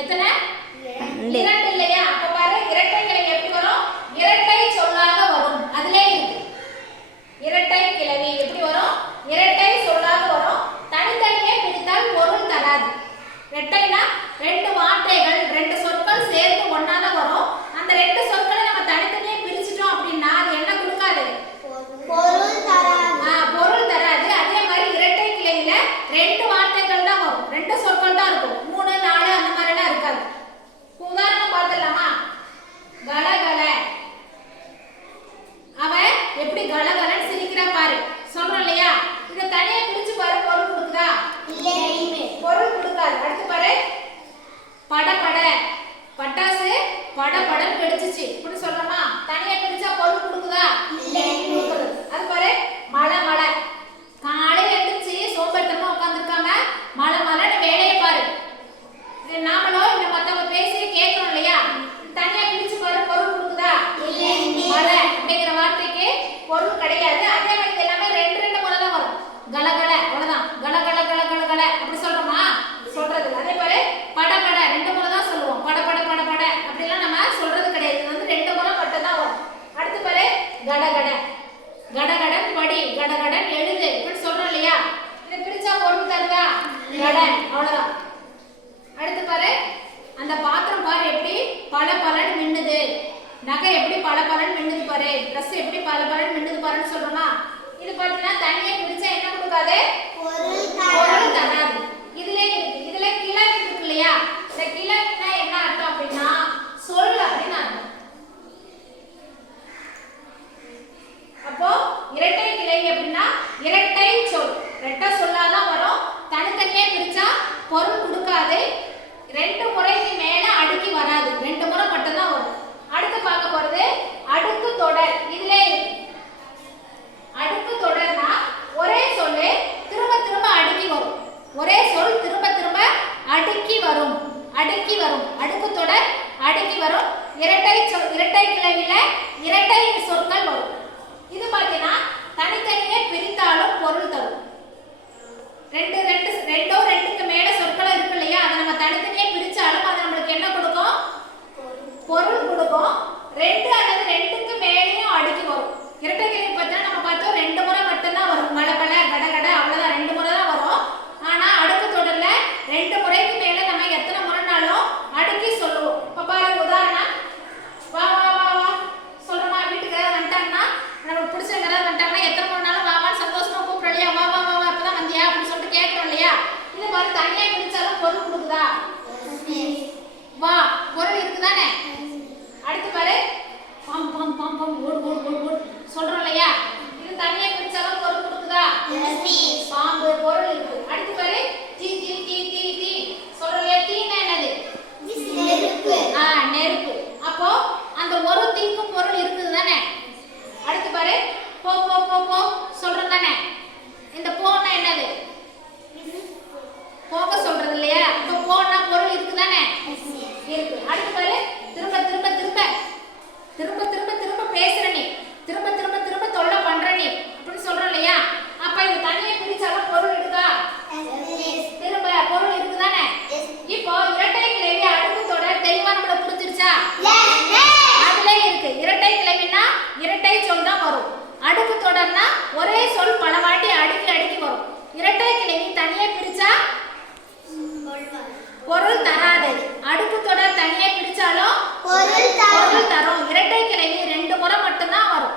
எத்தனை? 2 இல்லையா? அப்ப பாரு இரட்டை கிளவி எப்படி வரும்? இரட்டை சொல்லாக வரும். அதிலே இருக்கு. இரட்டை கிளவி எப்படி வரும்? இரட்டை சொல்லாக வரும். தனித்தனியே பிரித்தால் பொருள் தராது. இரட்டைனா 2 வார்த்தைகள் 2 சொற்கள் சேர்ந்து ஒண்ணா தான் வரும். அந்த 2 சொற்களை நம்ம தனித்தனியே பிரிச்சிட்டோம் அப்படின்னா அது என்ன கொடுக்காது? பொருள் தராது. பொருள் தராது. அதே மாதிரி இரட்டை கிளவியில 2 வார்த்தைகள் தான் வரும். 2 சொற்கள் தான் இருக்கும். 3 4 அந்த மாதிரி எல்லாம் இருக்காது. உதாரணம் பார்த்துடலாமா? கலகல. அவன் எப்படி கலகலன்னு சிரிக்கிறா பாரு. சொல்றோம் இல்லையா? இத தனியா பிரிச்சு பாரு, பொருள் கொடுக்குதா? இல்லையே, பொருள் கொடுக்காது. அடுத்து பாரு, படபட. பட்டாசு படபடன்னு வெடிச்சிச்சு இப்படி சொல்றோமா? தனியா பிரிச்சா பொருள் கொடுக்குதா? இல்லை, கொடுக்குது. அது பாரு, மழை மழை. காலையில எழுந்துச்சு சோம்பேறித்தனமா உட்காந்துருக்காம மழை மழைன்னு வேலையை பாரு. நாமளும் இந்த மத்தவங்க பேசி கேட்கறோம் இல்லையா? தனியா பிரிச்சு பாரு, பொருள் கொடுக்குதா? மழை அப்படிங்கிற வார்த்தைக்கு பொருள் கிடையாது. அதே மாதிரி எல்லாமே 2 முறை தான் வரும். கலகல அவ்வளவுதான். கலகல கலகல கல அப்படி சொல்றோமா? சொல்றது. அதே மாதிரி படபட 2 முறை தான் சொல்லுவோம். படபட படபட அப்படிலாம் நம்ம சொல்றது கிடையாது. இது வந்து 2 முறை மட்டும் தான் வரும். அடுத்து பாரு, கடகட. கடகடன் படி, கடகடன் எழுது இப்படி சொல்றோம் இல்லையா? இதை பிரிச்சா பொருள் தருதா? கடன் அவ்வளவுதான். அடுத்து பாரு, அந்த பாத்திரம் பாரு எப்படி பல பலன் மின்னுது. நகை எப்படி பல பலன் மின்னுது பாரு. ட்ரெஸ் எப்படி பல பலன் மின்னுது பாருன்னு சொல்றோமா? இது பார்த்தீங்கன்னா தனியா பிரிச்சா என்ன கொடுக்காது? பொருள் தராது. இதுல இருக்கு. இதுல கிளவி இருக்கு இல்லையா? இந்த கிளவினா என்ன அர்த்தம் அப்படின்னா சொல் அப்படின்னு அர்த்தம். அப்போ இரட்டை கிளவி அப்படின்னா இரட்டை சொல். இரட்டை சொல்லாதான் வரும். தனித்தனியே பிரிச்சா பொருள் கொடுக்காது. 2 முறைக்கு மேல அடுக்கி வராது. 2 முறை மட்டும் தான் வரும். அடுத்து பார்க்க போறது அடுக்கு தொடர். இதுல அடுக்கு தொடர்னா ஒரே சொல்லு திரும்ப திரும்ப அடுக்கி வரும். ஒரே சொல் திரும்ப திரும்ப அடுக்கி வரும். அடுக்கி வரும். அடுக்கு தொடர் அடுக்கி வரும். இரட்டை கிளவியில இரட்டை சொற்கள் வரும். இது பார்த்தீங்கன்னா தனித்தனியே பிரித்தாலும் பொருள் தரும். 2க்கு மேல சொற்கள் இருக்கு இல்லையா? அதை நம்ம தனித்தனியே பிரிச்சாலும் அது நம்மளுக்கு என்ன கொடுக்கும்? பொருள் கொடுக்கும். 2 அல்லது 2க்கு மேலேயும் அடுக்கி வரும். இரட்டை கிளவி பார்த்தா நம்ம பார்த்தோம் 2 முறை மட்டும்தான் வரும். மலபல கடகட அவ்வளவுதான் 2 முறை தான் வரும். ஆனா அடுக்கு தொடர்ல 2 முறைக்கு மேல நம்ம எத்தனை முறைனாலும் அடுக்கி சொல்லுவோம். இப்ப பாருங்க, உதாரணம், வா வா வா வா சொல்றோமா? வீட்டுக்கு வந்துட்டாங்கன்னா நமக்கு பிடிச்சவங்க யாராவது வந்துட்டாங்கன்னா எத்தனை முறைனாலும் வாவான்னு சந்தோஷமா கூப்பிடுறோம் இல்லையா? வா வா வா இப்பதான் வந்தியா அப்படின்னு சொல்லிட்டு கேட்கறோம் இல்லையா? இது மாதிரி தனியா பிரிச்சாலும் பொருள் கொடுக்குதா? வா பொருள் இருக்குதானே? அடுத்து பாரு, பம் பம் பம் பம் ஓடு ஓடு ஓடு ஓடு சொல்றோம் இல்லையா? இது தனியா பிரிச்சாலும் பொருள் கொடுக்குதா? பாம்பு பொருள் இருக்கு. அடுத்து பாரு, தீ தீ தீ தீ தீ சொல்றோம் இல்லையா? தீனா என்னது? நெருப்பு. நெருப்பு. அப்போ அந்த ஒரு தீக்கும் பொருள் இருக்குது தானே? அடுத்து பாரு, போ போ போ போ சொல்றோம் தானே? இந்த போன்னா என்னது? போக சொல்றது இல்லையா? இப்போ போன்னா பொருள் இருக்கு தானே? இருக்கு. அடுத்து பாரு, திரும்ப திரும்ப திரும்ப திரும்ப திரும்ப திரும்ப பேசுற நீ, திரும்ப திரும்ப திரும்ப தொல்லை பண்ற நீ அப்படின்னு சொல்றோம் இல்லையா? அப்ப இது தனியா பிரிச்சாலும் பொருள் இருக்கா? திரும்ப பொருள் இருக்கு தானே? இப்போ இரட்டை கிளவி அடுக்கு தொடர் தெளிவா நம்மள புரிஞ்சிருச்சா? அதுல இருக்கு. இரட்டை கிளவினா இரட்டை சொல் தான் வரும். அடுக்கு தொடர்னா ஒரே சொல் பல வாட்டி அடுக்கி அடுக்கி வரும். இரட்டை கிளவி தனியா பிரிச்சா பொருள் தராது. அடுக்கு தொடர் தனியா பிரிச்சாலும் பொருள் தரும். இரட்டை கிளவி 2 முறை மட்டும் தான் வரும்.